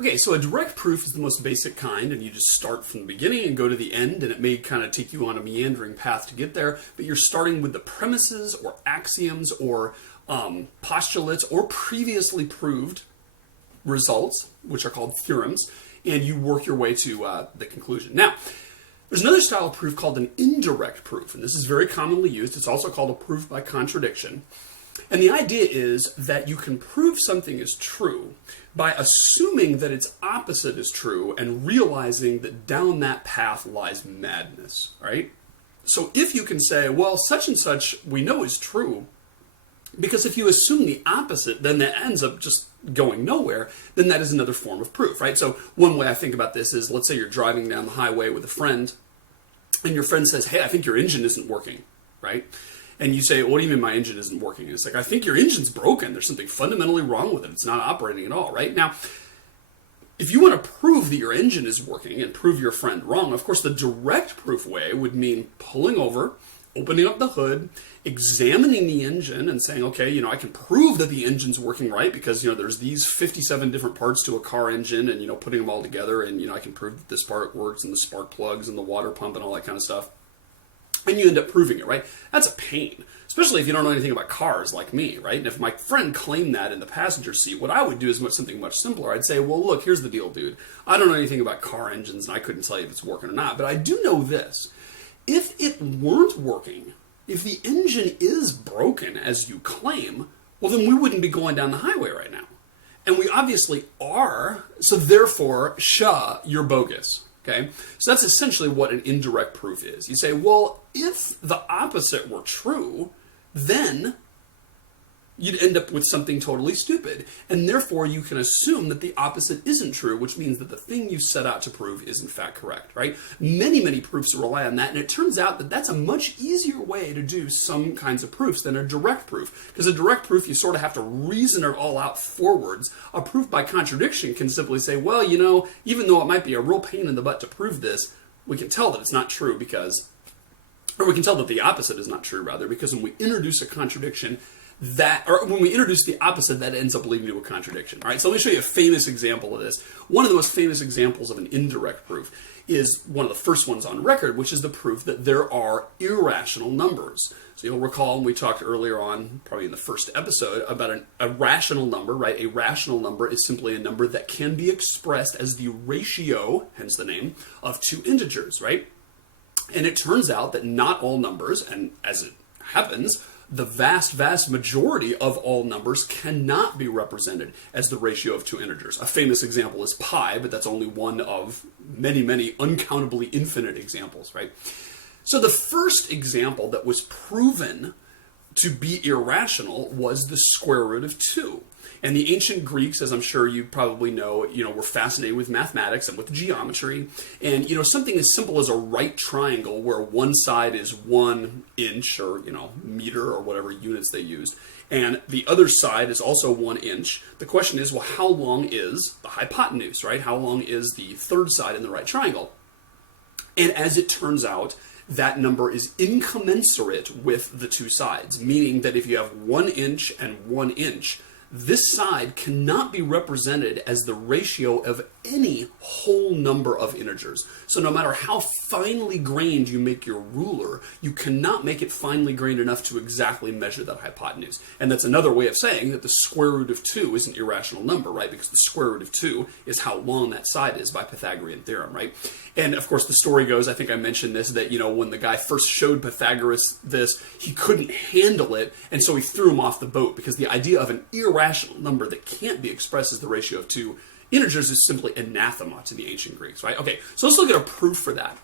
Okay, so a direct proof is the most basic kind, and you just start from the beginning and go to the end, and it may kind of take you on a meandering path to get there, but you're starting with the premises or axioms or postulates or previously proved results, which are called theorems, and you work your way to the conclusion. Now, there's another style of proof called an indirect proof, and this is very commonly used. It's also called a proof by contradiction. And the idea is that you can prove something is true by assuming that its opposite is true and realizing that down that path lies madness, right? So if you can say, well, such and such we know is true, because if you assume the opposite, then that ends up just going nowhere, then that is another form of proof, right? So one way I think about this is, let's say you're driving down the highway with a friend, and your friend says, hey, I think your engine isn't working, right? And you say, what do you mean my engine isn't working? And it's like, I think your engine's broken. There's something fundamentally wrong with it. It's not operating at all, right? Now, if you want to prove that your engine is working and prove your friend wrong, of course, the direct proof way would mean pulling over, opening up the hood, examining the engine and saying, okay, I can prove that the engine's working right because, there's these 57 different parts to a car engine and, putting them all together and, I can prove that this part works and the spark plugs and the water pump and all that kind of stuff. And you end up proving it, right? That's a pain, especially if you don't know anything about cars like me, right? And if my friend claimed that in the passenger seat, what I would do is something much simpler. I'd say, well, look, here's the deal, dude. I don't know anything about car engines, and I couldn't tell you if it's working or not, but I do know this. If it weren't working, if the engine is broken, as you claim, well, then we wouldn't be going down the highway right now. And we obviously are, so therefore, you're bogus. Okay? So that's essentially what an indirect proof is. You say, well, if the opposite were true, then you'd end up with something totally stupid. And therefore, you can assume that the opposite isn't true, which means that the thing you set out to prove is in fact correct, right? Many, many proofs rely on that, and it turns out that that's a much easier way to do some kinds of proofs than a direct proof. Because a direct proof, you sort of have to reason it all out forwards. A proof by contradiction can simply say, well, even though it might be a real pain in the butt to prove this, we can tell that it's not true because, or we can tell that the opposite is not true, rather, because when we introduce a contradiction, or when we introduce the opposite, that ends up leading to a contradiction. All right, so let me show you a famous example of this. One of the most famous examples of an indirect proof is one of the first ones on record, which is the proof that there are irrational numbers. So you'll recall we talked earlier on, probably in the first episode, about a rational number, right? A rational number is simply a number that can be expressed as the ratio, hence the name, of two integers, right? And it turns out that not all numbers, and as it happens, the vast, vast majority of all numbers cannot be represented as the ratio of two integers. A famous example is pi, but that's only one of many, many uncountably infinite examples, right? So the first example that was proven to be irrational was the square root of 2. And the ancient Greeks, as I'm sure you probably know, were fascinated with mathematics and with geometry. And, something as simple as a right triangle where one side is 1 inch or, meter or whatever units they used, and the other side is also 1 inch. The question is, well, how long is the hypotenuse, right? How long is the third side in the right triangle? And as it turns out, that number is incommensurate with the two sides, meaning that if you have 1 inch and 1 inch, this side cannot be represented as the ratio of any whole number of integers. So no matter how finely grained you make your ruler, you cannot make it finely grained enough to exactly measure that hypotenuse. And that's another way of saying that the square root of 2 is an irrational number, right? Because the square root of 2 is how long that side is by Pythagorean theorem, right? And of course the story goes, I think I mentioned this, that when the guy first showed Pythagoras this, he couldn't handle it, and so he threw him off the boat, because the idea of an irrational number that can't be expressed as the ratio of two integers is simply anathema to the ancient Greeks, right? Okay, so let's look at a proof for that.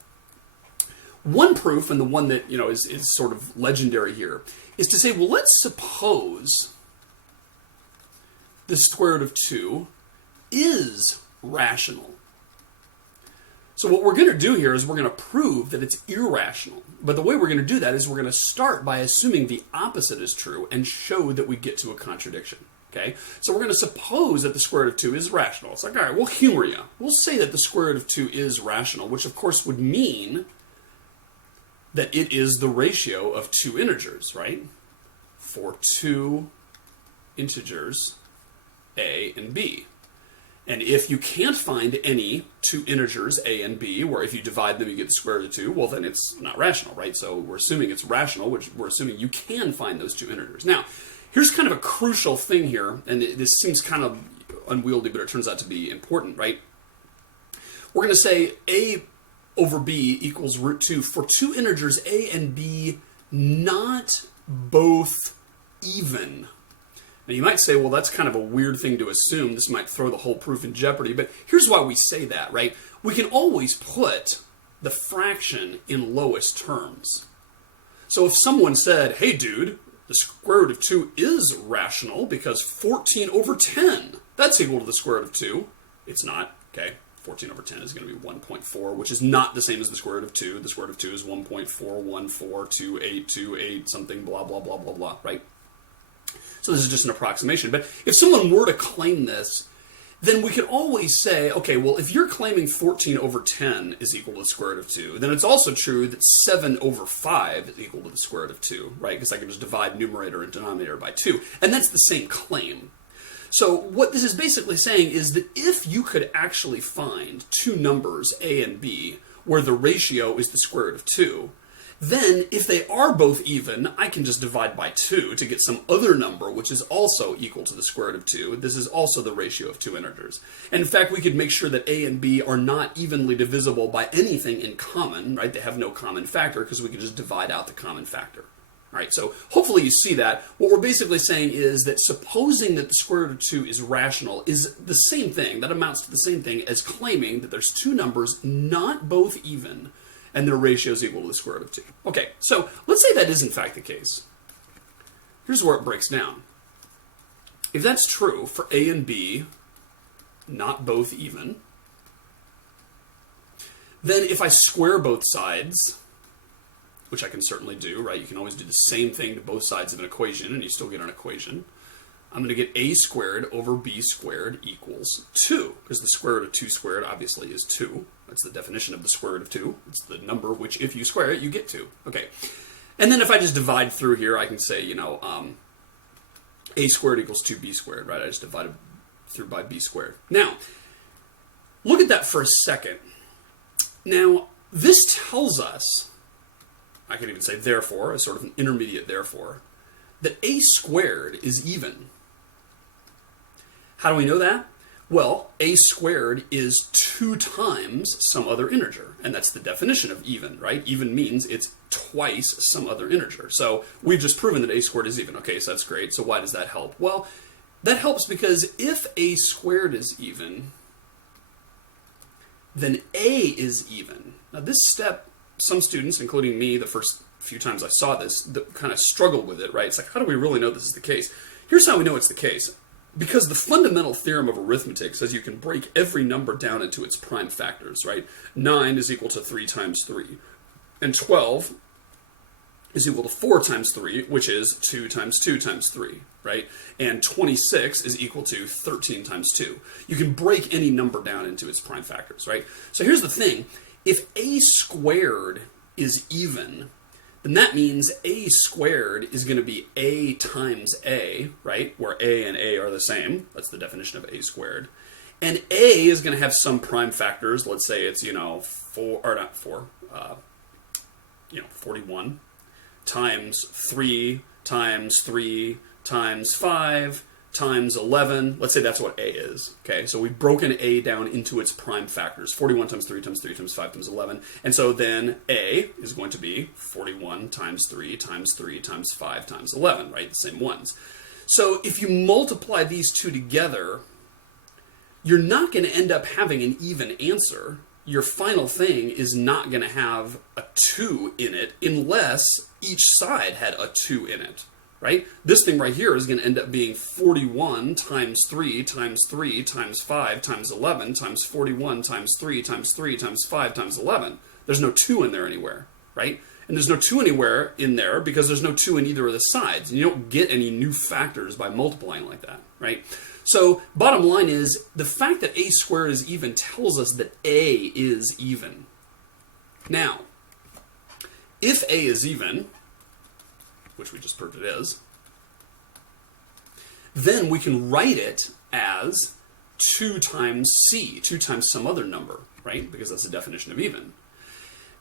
One proof, and the one that is sort of legendary here, is to say, well, let's suppose the square root of 2 is rational. So what we're going to do here is we're going to prove that it's irrational. But the way we're going to do that is we're going to start by assuming the opposite is true and show that we get to a contradiction. Okay? So we're going to suppose that the square root of 2 is rational. It's like, all right, we'll humor you. We'll say that the square root of 2 is rational, which of course would mean that it is the ratio of two integers, right? For two integers, a and b. And if you can't find any two integers, a and b, where if you divide them you get the square root of 2, well then it's not rational, right? So we're assuming it's rational, which we're assuming you can find those two integers. Now, here's kind of a crucial thing here, and this seems kind of unwieldy, but it turns out to be important, right? We're going to say a over b equals root 2 for two integers a and b not both even. Now you might say, well, that's kind of a weird thing to assume. This might throw the whole proof in jeopardy, but here's why we say that, right? We can always put the fraction in lowest terms. So if someone said, hey dude, the square root of 2 is rational because 14 over 10, that's equal to the square root of 2. It's not, okay? 14 over 10 is going to be 1.4, which is not the same as the square root of 2. The square root of 2 is 1.4142828 something, blah, blah, blah, blah, blah, right? So this is just an approximation. But if someone were to claim this, then we could always say, okay, well, if you're claiming 14 over 10 is equal to the square root of 2, then it's also true that 7 over 5 is equal to the square root of 2, right? Because I can just divide numerator and denominator by 2. And that's the same claim. So what this is basically saying is that if you could actually find two numbers, a and b, where the ratio is the square root of 2, then if they are both even, I can just divide by 2 to get some other number which is also equal to the square root of 2. This is also the ratio of two integers. And in fact, we could make sure that a and b are not evenly divisible by anything in common, right? They have no common factor because we could just divide out the common factor. All right, so hopefully you see that. What we're basically saying is that supposing that the square root of 2 is rational is the same thing, that amounts to the same thing as claiming that there's two numbers not both even and their ratio is equal to the square root of 2. Okay, so let's say that is in fact the case. Here's where it breaks down. If that's true for a and b, not both even, then if I square both sides, which I can certainly do, right? You can always do the same thing to both sides of an equation and you still get an equation. I'm going to get a squared over b squared equals 2, because the square root of 2 squared obviously is 2. That's the definition of the square root of 2. It's the number which, if you square it, you get 2. Okay. And then if I just divide through here, I can say, a squared equals 2b squared, right? I just divided through by b squared. Now, look at that for a second. Now, this tells us, I can even say therefore, as sort of an intermediate therefore, that a squared is even. How do we know that? Well, a squared is 2 times some other integer, and that's the definition of even, right? Even means it's twice some other integer. So we've just proven that a squared is even. Okay, so that's great. So why does that help? Well, that helps because if a squared is even, then a is even. Now this step, some students, including me, the first few times I saw this, kind of struggled with it, right? It's like, how do we really know this is the case? Here's how we know it's the case. Because the fundamental theorem of arithmetic says you can break every number down into its prime factors, right? 9 is equal to 3 times 3. And 12 is equal to 4 times 3, which is 2 times 2 times 3, right? And 26 is equal to 13 times 2. You can break any number down into its prime factors, right? So here's the thing. If a squared is even, then that means a squared is going to be a times a, right? Where a and a are the same. That's the definition of a squared. And a is going to have some prime factors. Let's say it's, 41 times 3 times 3 times 5 times 11. Let's say that's what a is. Okay, so we've broken a down into its prime factors. 41 times 3 times 3 times 5 times 11. And so then a is going to be 41 times 3 times 3 times 5 times 11, right? The same ones. So if you multiply these two together, you're not going to end up having an even answer. Your final thing is not going to have a 2 in it unless each side had a 2 in it. Right? This thing right here is going to end up being 41 times 3 times 3 times 5 times 11 times 41 times 3 times 3 times 5 times 11. There's no 2 in there anywhere, right? And there's no 2 anywhere in there because there's no 2 in either of the sides. And you don't get any new factors by multiplying like that, right? So bottom line is the fact that a squared is even tells us that a is even. Now, if a is even, which we just proved it is, then we can write it as 2 times C, 2 times some other number, right? Because that's the definition of even.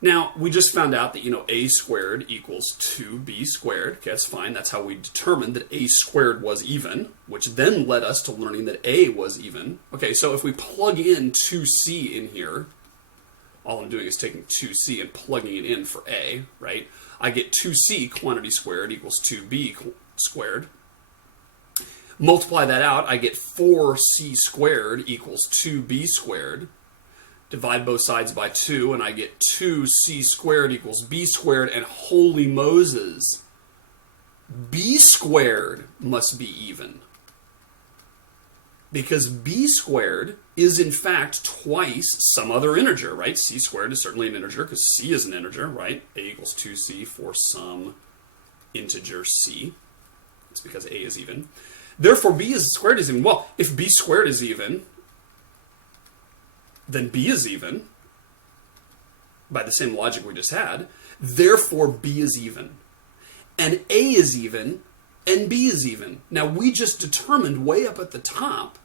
Now, we just found out that, a squared equals 2b squared. Okay, that's fine. That's how we determined that a squared was even, which then led us to learning that a was even. Okay, so if we plug in 2c in here, all I'm doing is taking 2c and plugging it in for a, right? I get 2c quantity squared equals 2b squared. Multiply that out, I get 4c squared equals 2b squared. Divide both sides by 2, and I get 2c squared equals b squared, and holy Moses, b squared must be even. Because b squared is in fact twice some other integer, right? C squared is certainly an integer, because c is an integer, right? A equals 2c for some integer c. It's because a is even. Therefore, b squared is even. Well, if b squared is even, then b is even, by the same logic we just had. Therefore, b is even. And a is even, and b is even. Now, we just determined way up at the top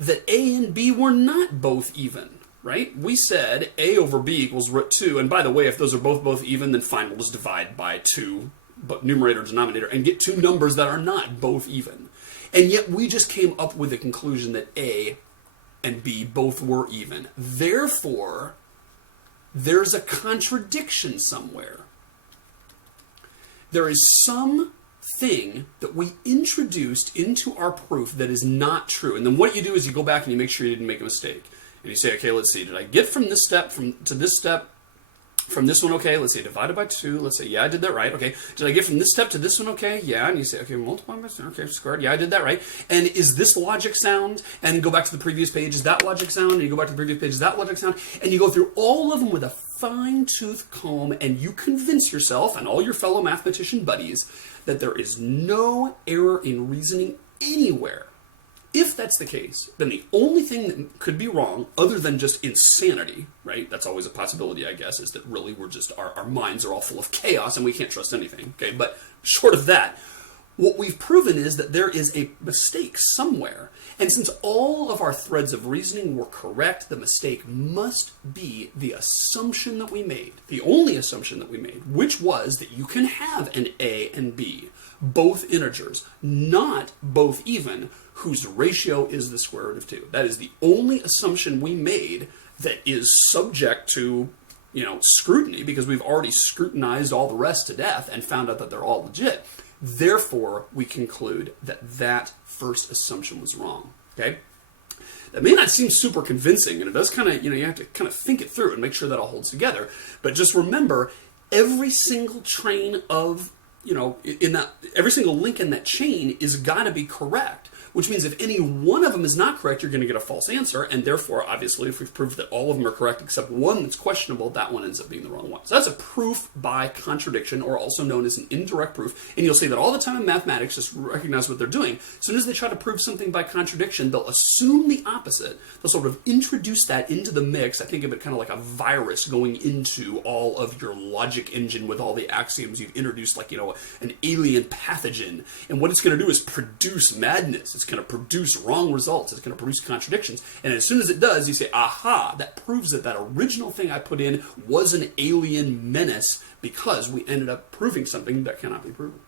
that a and b were not both even, right? We said a over b equals root 2. And by the way, if those are both even, then fine, we'll just divide by 2, but numerator, denominator, and get 2 numbers that are not both even. And yet, we just came up with the conclusion that a and b both were even. Therefore, there's a contradiction somewhere. There is something that we introduced into our proof that is not true. And then what you do is you go back and you make sure you didn't make a mistake. And you say, okay, let's see, did I get from this step to this step? From this one, okay, let's say divided by 2. Let's say, yeah, I did that right. Okay, did I get from this step to this one, okay? Yeah, and you say, okay, multiply by 2, okay, squared. Yeah, I did that right. And is this logic sound? And go back to the previous page, is that logic sound? And you go back to the previous page, is that logic sound? And you go through all of them with a fine-tooth comb, and you convince yourself and all your fellow mathematician buddies that there is no error in reasoning anywhere. If that's the case, then the only thing that could be wrong, other than just insanity, right? That's always a possibility, I guess, is that really we're just, our minds are all full of chaos and we can't trust anything, okay? But short of that, what we've proven is that there is a mistake somewhere. And since all of our threads of reasoning were correct, the mistake must be the assumption that we made, the only assumption that we made, which was that you can have an a and b, both integers, not both even, whose ratio is the square root of 2. That is the only assumption we made that is subject to, scrutiny, because we've already scrutinized all the rest to death and found out that they're all legit. Therefore, we conclude that that first assumption was wrong. Okay? That may not seem super convincing, and it does kind of, you have to kind of think it through and make sure that all holds together. But just remember, every single train of, every single link in that chain is got to be correct. Which means if any one of them is not correct, you're going to get a false answer, and therefore, obviously, if we've proved that all of them are correct except one that's questionable, that one ends up being the wrong one. So that's a proof by contradiction, or also known as an indirect proof, and you'll see that all the time in mathematics. Just recognize what they're doing. As soon as they try to prove something by contradiction, they'll assume the opposite. They'll sort of introduce that into the mix. I think of it kind of like a virus going into all of your logic engine with all the axioms you've introduced, like, an alien pathogen, and what it's going to do is produce madness. It's going to produce wrong results. It's going to produce contradictions. And as soon as it does, you say, aha, that proves that that original thing I put in was an alien menace, because we ended up proving something that cannot be proven.